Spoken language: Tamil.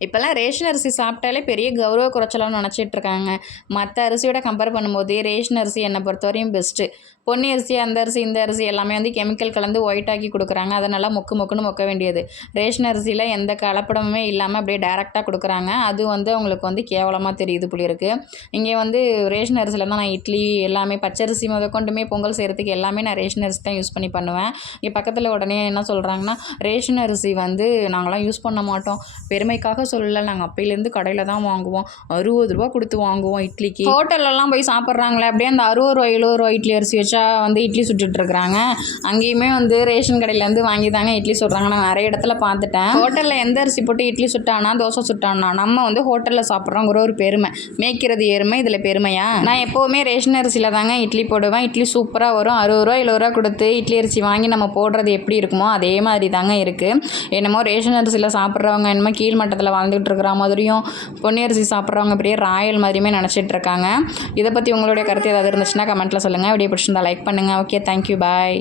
இப்போல்லாம் ரேஷன் அரிசி சாப்பிட்டாலே பெரிய கௌரவ குறைச்சலாம்னு நினச்சிட்டு இருக்காங்க மற்ற அரிசியோட கம்பேர் பண்ணும்போது ரேஷன் அரிசி என்னை பொறுத்தவரையும் பெஸ்ட்டு பொன்னி அரிசி அந்த அரிசி இந்த அரிசி எல்லாமே வந்து கெமிக்கல் கலந்து ஒயிட் ஆக்கி கொடுக்குறாங்க. அதை நல்லா மொக்கு மொக்குன்னு மொக்க வேண்டியது. ரேஷன் அரிசியில் எந்த கலப்படமுமே இல்லாமல் அப்படியே டேரெக்டாக கொடுக்குறாங்க. அது வந்து அவங்களுக்கு வந்து கேவலமாக தெரியுது புள்ளி இருக்குது இங்கே வந்து ரேஷன் அரிசியில் தான் நான் இட்லி எல்லாமே பச்சரிசி முதற்கொண்டுமே பொங்கல் செய்கிறதுக்கு எல்லாமே நான் ரேஷன் அரிசி தான் யூஸ் பண்ணி பண்ணுவேன். இங்கே பக்கத்தில் உடனே என்ன சொல்கிறாங்கன்னா ரேஷன் அரிசி வந்து நாங்களாம் யூஸ் பண்ண மாட்டோம். பெருமைக்காக சொல்லலை. நாங்கள் அப்பையிலேருந்து கடையில் தான் வாங்குவோம். அறுபது ரூபா கொடுத்து வாங்குவோம் இட்லிக்கு. ஹோட்டல்லலாம் போய் சாப்பிட்றாங்களே அப்படியே அந்த அறுபது ரூபா எழுபது ரூபா இட்லி அரிசி வச்சா வந்து இட்லி சுட்டுட்ருக்குறாங்க அங்கேயுமே வந்து ரேஷன் கடையிலேருந்து வாங்கி தாங்க இட்லி சுடுறாங்க. நான் நிறைய இடத்துல பார்த்துட்டேன். ஹோட்டலில் எந்த அரிசி போட்டு இட்லி சுட்டானா தோசை சுட்டானா நம்ம வந்து ஹோட்டலில் சாப்பிட்றோங்கிற ஒரு பெருமை. மேய்க்கிறது எருமை இதில் பெருமையா? நான் எப்போவுமே ரேஷன் அரிசியில் தாங்க இட்லி போடுவேன். இட்லி சூப்பராக வரும். அறுபது ரூபா எழுபது ரூபா கொடுத்து இட்லி அரிசி வாங்கி நம்ம போடுறது எப்படி இருக்குமோ அதே மாதிரி தாங்க இருக்குது என்னமோ ரேஷன் அரிசியில் சாப்பிட்றவங்க என்னமோ கீழ் மட்டத்தில் வாழ்ந்துகிட்டு இருக்கிற மாதிரியும் பொன்னியரிசி சாப்பிட்றவங்க பெரிய ராயல் மாதிரியுமே நினச்சிட்டு இருக்காங்க இதை பற்றி உங்களுடைய கருத்து ஏதாவது இருந்துச்சுன்னா கமெண்ட்டில் சொல்லுங்கள் வீடியோ பிடிச்சிருந்தா லைக் பண்ணுங்கள் ஓகே தேங்க்யூ பாய்